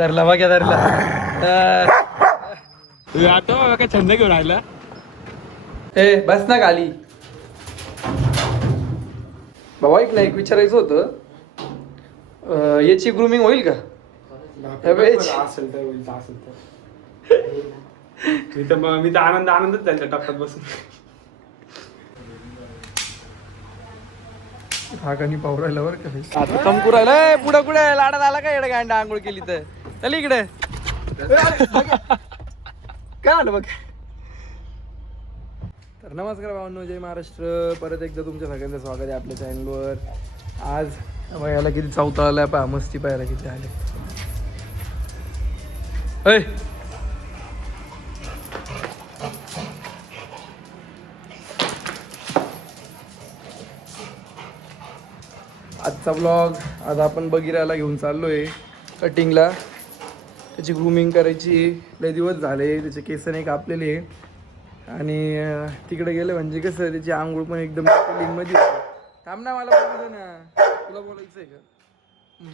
धरला बघ्या धरला. आता काय छंद घेऊन राहिला. ए बस ना खाली. बाबा एक नाही विचारायचं होतं, याची ग्रूमिंग होईल का? असेल तर होईल, असेल तर मी तर आनंदच झाला टप्प्यात बसून. हा कणी पाहू राहिला बरं का, आता चमकू राहिला. पुढे पुढे लाडात आला का? एवढं गांडा आंघोळ केली तर चल इकडे. काय आलं बघ. तर नमस्कार भावांनो, जय महाराष्ट्र. परत एकदा तुमच्या सगळ्यांचं स्वागत आहे आपल्या चॅनलवर. आज याला किती चौथा आलाय पहा, मस्ती पाहायला किती आले. आजचा ब्लॉग, आज आपण बगीराला घेऊन चाललोय कटिंगला. त्याची ग्रूमिंग करायची, लय दिवस झाले. त्याचे केस नाही कापलेले आणि तिकडे गेले म्हणजे कसं त्याची आंघोळ पण एकदम मध्ये. थांब ना, मला बोलू दे ना. तुला बोलायचं आहे का?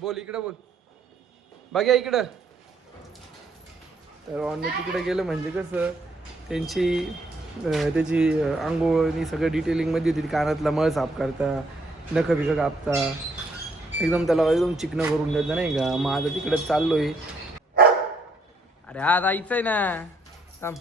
बोल इकडे, बोल बघ्या इकडं. तर ऑन तिकडे गेलं म्हणजे कसं त्याची आंघोळ सगळं डिटेलिंगमध्ये होती. कानातला मळ साफ करता, नखं बिखं कापता, एकदम त्याला एकदम चिकनं करून द्यायचं नाही का. मग आता तिकडे चाललोय. अरे हा जायचंय ना, थांब.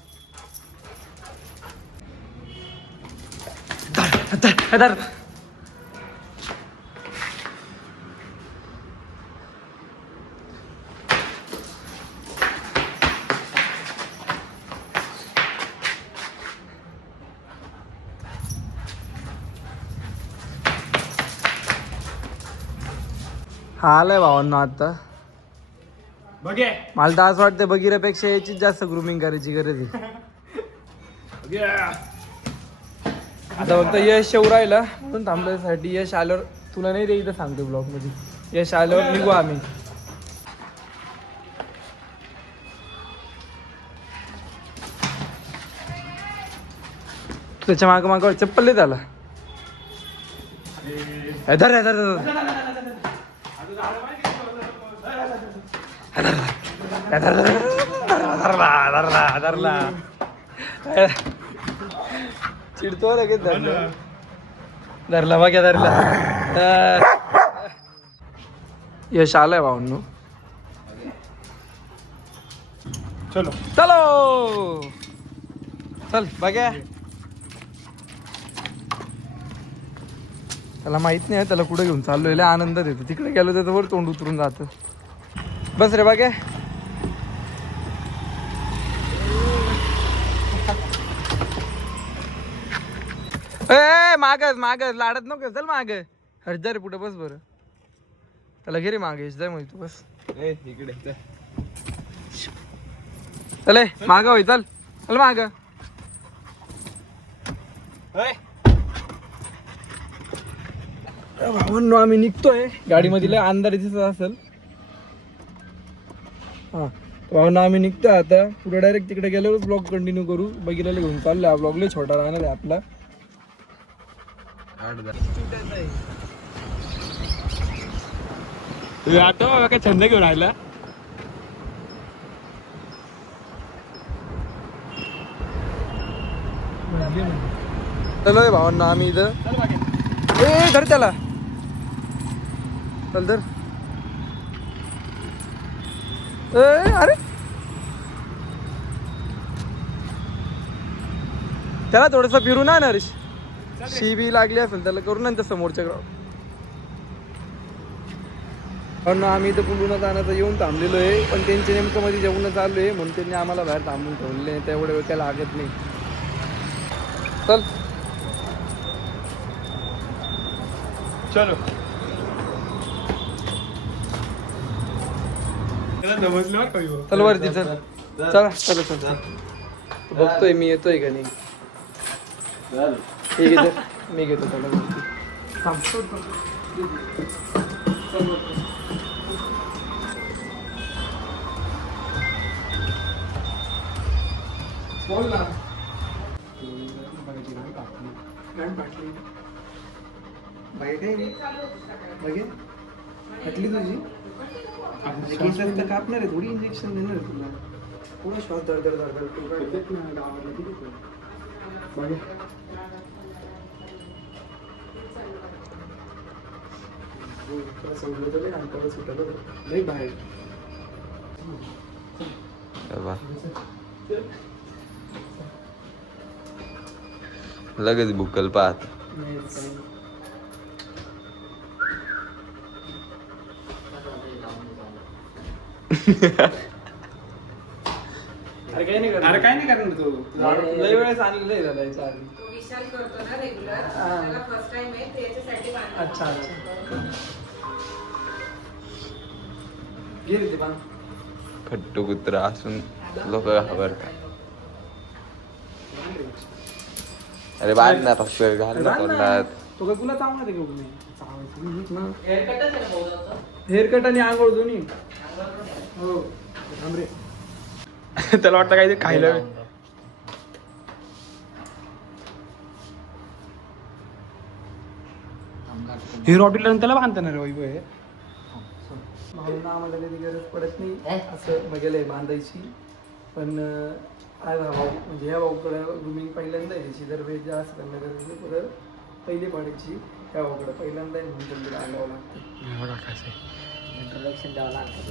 हा आलाय भावांना आता. बघे मला तर असं वाटतं बगीरापेक्षा याचीच जास्त ग्रूमिंग करायची गरज आहे. आता फक्त यश येऊ राहिला म्हणून थांबल्यासाठी. यश आल्यावर तुला नाही रे, इथं सांगतो ब्लॉग मध्ये. यश आल्यावर निघू आम्ही. त्याच्या माग माग चप्पल नाही झाला. चिडतो लगेच. धरला बघ्या धरला. यश आलाय भाऊंनो. चलो चलो चल बघ्या. त्याला माहित नाही त्याला कुठे घेऊन चाललोय. आनंद देतो. तिकडे गेलो त्याचं वर तोंड उतरून जातं. बस रे बघ्या. ए मागच मागच लाडत नको. चल माग. हट जा रे पुढे बस बरं. त्याला घे रे मागे. जाय मग तू बस इकडे. चल माग होय. चल चल माग. भावांनो आम्ही निघतोय. गाडीमध्ये लय अंधार दिसत असेल. हा भावांनो आम्ही निघतोय आता. पुढे डायरेक्ट तिकडे गेल्यावर ब्लॉग कंटिन्यू करू. बघितलेलं घेऊन चाललोय. हा ब्लॉग लय छोटा राहणार आहे आपला. आता काय छंद घेऊन राहिला. चलोय भावांना आम्ही इथं. ए धर त्याला. चल धर. अरे त्याला थोडस फिरून ना नरेश. शी बी लागली असेल त्याला. करू नंतर समोरच्या ग्राउंड. पण आम्ही इथं पुलून जाण्याचं येऊन थांबलेलो आहे. पण त्यांच्या नेमकं मध्ये जेवण चालू आहे म्हणून त्यांनी आम्हाला बाहेर थांबून ठेवलेले. तेवढे वेळ काय लागत नाही. चल चलो चल वरती चल. चला चल चल चल. बघतोय मी येतोय का नाही. ठीक आहे मी घेतो त्याला वरती. बोल ना. बघे काय नाही. बघे फाटली तुझी केसात तर कापणार आहे, थोडी इंजेक्शन देणार आहे तुला. थोडा श्वास धडधड धडधड तू काय गावाला किती बघा. तुला सोडलं तर अंकाला सुटलं नाही बाहेर. लगेच बुकल पाहत. अरे काही नाही करणार. अरे काय नाही करणार तू. लय वेळेस आणलेलं आहे त्याला याच्या आधी. तो विशाल करतो ना रेग्युलर, हा. त्याला फर्स्ट टाइम आहे, ते याच्यासाठी बांधलं. अच्छा अच्छा. घे रे ते बांध. खट्टू कुत्रा असून लोक घाबरतात. अरे बांध ना फक्त घाल ना तोंडात. तो काय तुला चावणार आहे का तुम्ही? चावायचं ना. हेअर कट आणि आंघोळ दोन्ही. हो थांब रे. त्याला वाटतं काहीतरी खायला. हे रॉटीला त्याला बांधताना रे वैभव हे. भाऊंना आम्हाला कधी गरज पडत नाही असं बघायला बांधायची, पण आज हा भाऊ म्हणजे ह्या भाऊकडं ग्रुमिंग पहिल्यांदा आहे त्याची. जर वेळ जास्त करणं गरजेचं परत पहिली पाडायची ह्या भाऊकडं पहिल्यांदा आहे म्हणून तुम्ही आणावं लागतं. इंट्रोडक्शन द्यावं लागतं.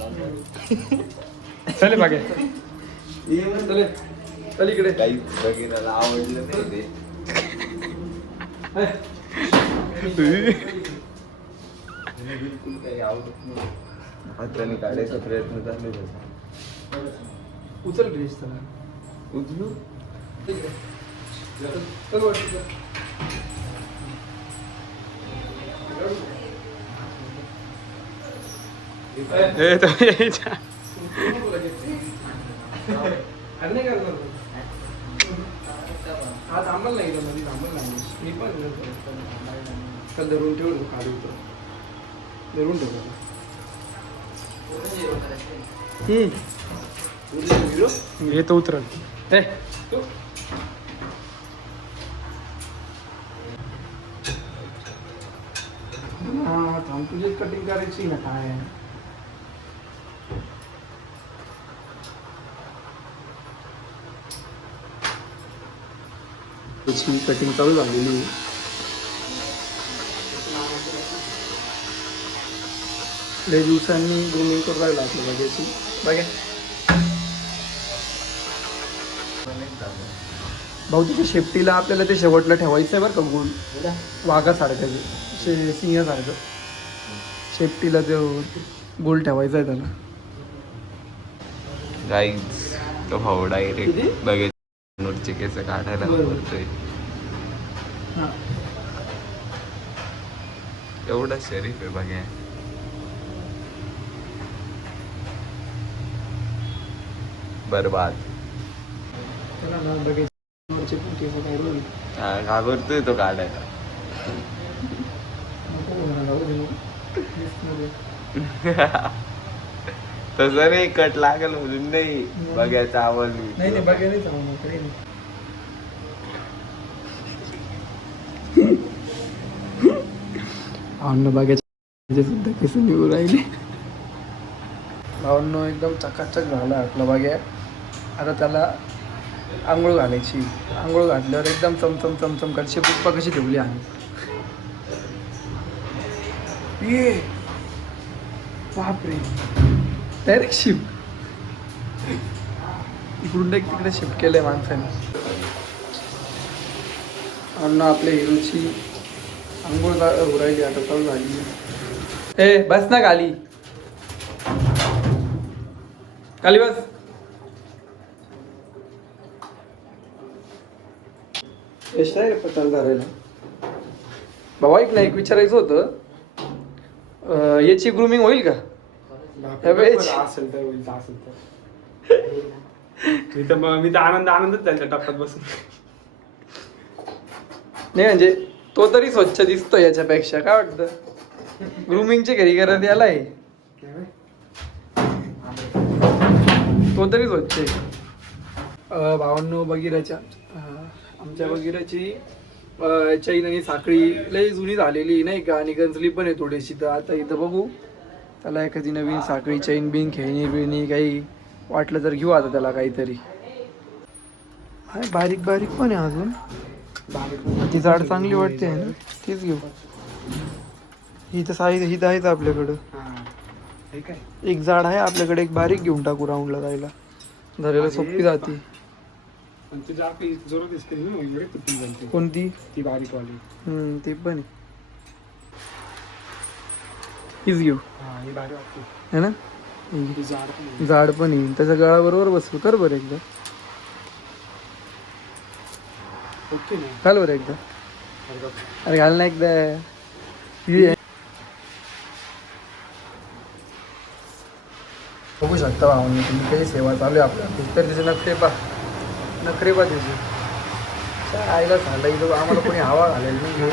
चले बागे. चले चल इकडे. काहीच बघितलं आवडलं नाही ते. बिलकुल काही आवडत नाही. हाताने काढायचा प्रयत्न चालू आहे. उचल ड्रेस चला. उचलू चल वाटतं. हे तो यायच्या. अरे नाही करणार तू. आज आम्हाला नाही गेलं मध्ये थांबल नाही. मी पण चल धरून ठेव तू खाली उतर. धरून ठेव. हे तो उतरल. हे तू. हा थांब तुझी कटिंग करायची ना काय. त्याची कटिंग चालू झालेली आहे. लय दिवसांनी ग्रूमिंग करून राहिला आपल्या बघायची. बघा भाऊ तिथे शेपटीला आपल्याला ते शेवटला ठेवायचं आहे बरं का गोल वाघासारखं सिंहासारखं. शेपटीला ते गोल ठेवायचा आहे त्याला. गाईज तो भाऊ डायरेक्ट किती? बघायचे नोटचे केस काढायला बरोबर. बोलतोय. हां एवढा शरीफ आहे बघा. बरबाद. त्याला ना बघायचे केस काय रोल हा, घाबरतोय तो काढायला. तसं नाही कट लागल म्हणून नाही बघायचा आवाज. नाही नाही बघा नाही चालणार काही नाही. भावना बघायचे सुद्धा केस निघून राहिले. भावनो एकदम चकाचक झाला आपला बघ्या. आता त्याला आंघोळ घालायची. आंघोळ घातल्यावर एकदम चमचम चमचम करशी पुष्पा कशी ठेवली आम्ही. ये बापरे डायरेक्ट शिफ्ट इकडून एक तिकडे शिफ्ट केलंय माणसाने. अण्णा आपल्या हिरोची आंघोळ राहिली आता चालू झाली. ए बस ना खाली. खाली बस. यश आहे रे पचाल धरायला. बाबा एक नाही एक विचारायचं होतं. याची ग्रूमिंग होईल का? असेल तर होईल. असेल तर मी तर आनंदच जायचा टप्प्यात बसून. नाही म्हणजे तो तरी स्वच्छ दिसतो याच्यापेक्षा. काय वाटतं ग्रूमिंगची घरी करत याला आहे तो तरी स्वच्छ आहे. भावांनो बगीराच्या आमच्या बगीराची चैन आणि साखळी लई जुनी झालेली नाही का आणि गंजली पण आहे थोडीशी. तर आता इथं बघू त्याला एखादी नवीन साखळी चैन बिन खेळणी बिळणी काही वाटलं तर घेऊ आता त्याला काहीतरी. हाय बारीक बारीक पण आहे अजून. ती झाड चांगली वाटते ना, तीच घेऊ. ही तर साईज ही तर आहेच आपल्याकडं. एक झाड आहे आपल्याकडे, एक बारीक घेऊन टाकू राऊंडला जायला, धरायला सोपी जाते. कोणती? ती बारीक वाली. ते पण आहे. हीच घेऊ ही बारीक वाटते. है ना. ती झाड पण झाड पण येईल त्याच्या गळाबरोबर बसू. कर बरं एकदा, ओके ना. घाल बरं एकदा. अरे घाल ना एकदा. ही बघू शकता भावांनी तुम्ही काही सेवा चालू आहे आपल्या. तर त्याचे नखरे पा त्याचे आईला झालं इथं आम्हाला कोणी हवा घालेल नाही घेऊन.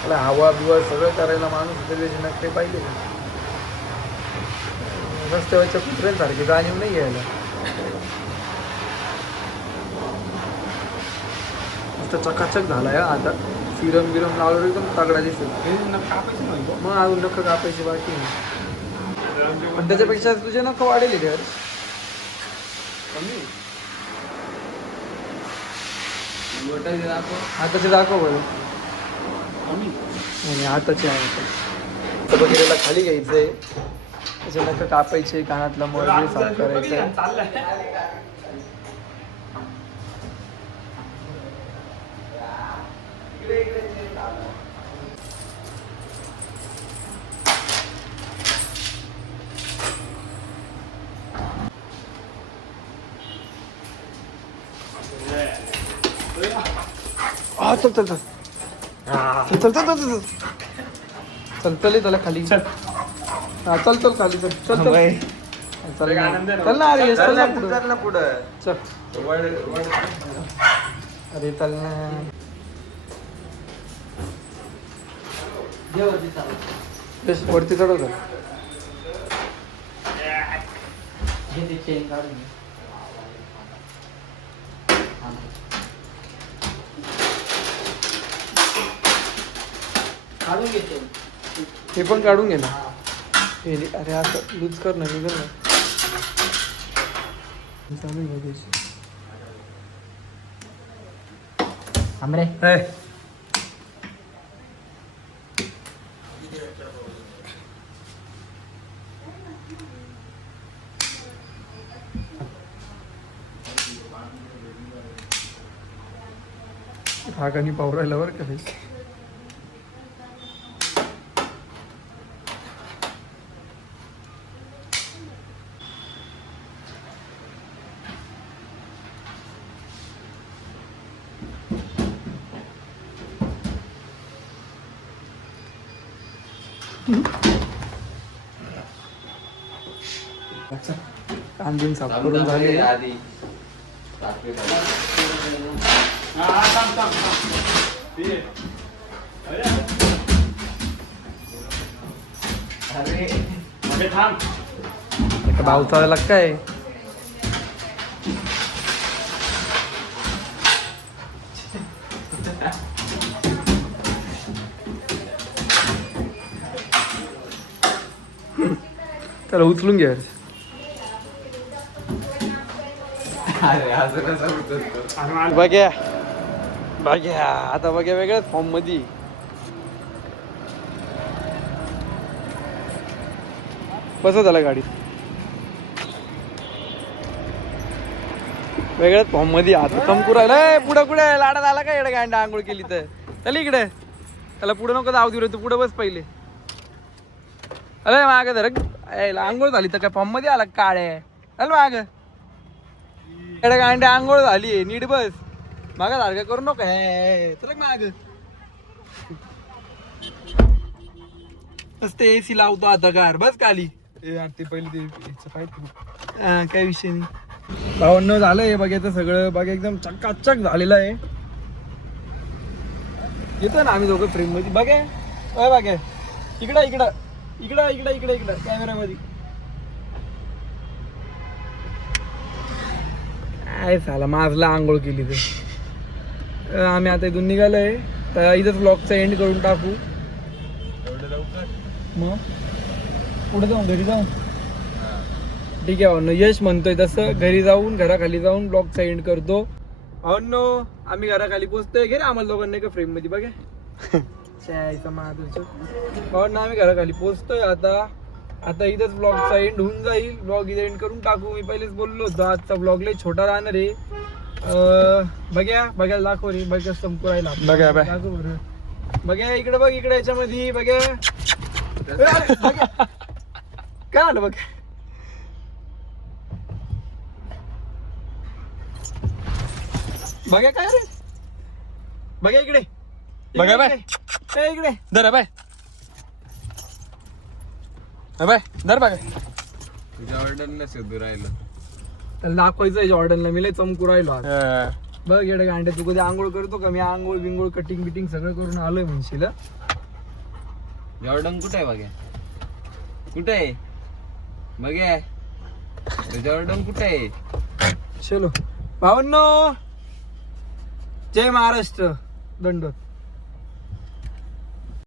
त्याला हवा बिवा सगळं करायला माणूस होतं, त्याचे नखरे पाहिजे का. रस्त्यावरच्या कुत्र्यांसारखे जाणीव नाही घ्यायला. नुसतं चकाचक झालाय आता. सिरम बिरम लावलं एकदम तगडा दिसेल. कापायचं नाही. मग अजून नख कापायची बाकी आहे. पण त्याच्यापेक्षा तुझे नख वाढेल यार. हाताचे दाखव बरं. आणि हाताचे आहे तर वगैरेला खाली घ्यायचंय. त्याचे नख कापायचे, कानातला मळ साफ करायचं. हा चल चल चल चल चल चल चल चल चल त्याला खाली. हा चल चल खाली चल चल चल चल चल ना. अरे चल ना पुढं. चल ना पुढं. चल वळ. अरे चल ना. बेस वरती चढव चल. चेन काढून घे. काढून घे चेन. हे पण काढून घे ना. अरे असं लूज कर ना. निघल ना. चालू आहे बघायची. हमरे भागानी पावरायला बरं का. कांदून साफ करून झाले. आधी भाऊ चालायला काय. त्याला उचलून घ्या. बघ्या बघ्या आता बघ्या वेगळ्याच फॉर्म मध्ये. बस झाला गाडीत वेगळ्याच फॉर्म मध्ये. आता चमकू राहिला. पुढं कुठे लाडा झाला का एवढ्या गांडा आंघोळ केली तर. चल इकडे. त्याला पुढे नको जाऊ देऊ. तू पुढे बस पहिले. अरे माग धर. आंघोळ झाली तर काय फॉर्म मध्ये आला काळे. चल माग. एवढ्या गांड्या आंघोळ झाली नीट बस. मागा सारखं करू नको. चल माग. ते एसी लावतो आता कार. बस खाली. ते पहिले ते काही विषय नाही. 52 झालंय बघायचं सगळं. बघा एकदम चकाचक झालेलं आहे. येतो ना आम्ही दोघं फ्रेम मध्ये. बघा बघा इकडं इकडं इकडं इकडं इकडं इकडं कॅमेरामध्ये. काय झाला माझला आंघोळ केली ते. आम्ही आता इथून निघालोय. तर इथंच ब्लॉगचा एंड करून टाकू. मग पुढे जाऊन घरी जाऊन ठीक आहे भावनो, यश म्हणतोय तसं घरी जाऊन घराखाली जाऊन ब्लॉगचा एंड करतो. भावनो आम्ही घराखाली पोहोचतोय. घे रे आम्हाला दोघांना का फ्रेम मध्ये बघा. भावनो आम्ही घराखाली पोहोचतोय आता इथंच ब्लॉगचा एंड होऊन जाईल. ब्लॉग इथे एंड करून टाकू. मी पहिलेच बोललो होतो आजचा ब्लॉग लय छोटा राहणार आहे. बघायला दाखव रे. बघ संपू राहिला दाखव बरं. बघा इकडे बघ इकडे याच्यामध्ये बघा काय आलं बघ. बघा काय रे. बघा इकडे बघा बाय. इकडे दर बाय बाय दर बघा. तुझ्या ऑर्डर शोधू राहिलं. त्याला दाखवायचं जॉर्डनला मी लय चमकू राहिलो आज. बघ येडे गांडे तू कधी आंघोळ करतो का. मी आंघोळ बिंगोळ कटिंग बिटिंग सगळं करून आलोय म्हणशील. जॉर्डन कुठे आहे बघा. कुठे आहे बघा. जॉर्डन कुठे आहे. चलो भावनो जय महाराष्ट्र. दंडोत.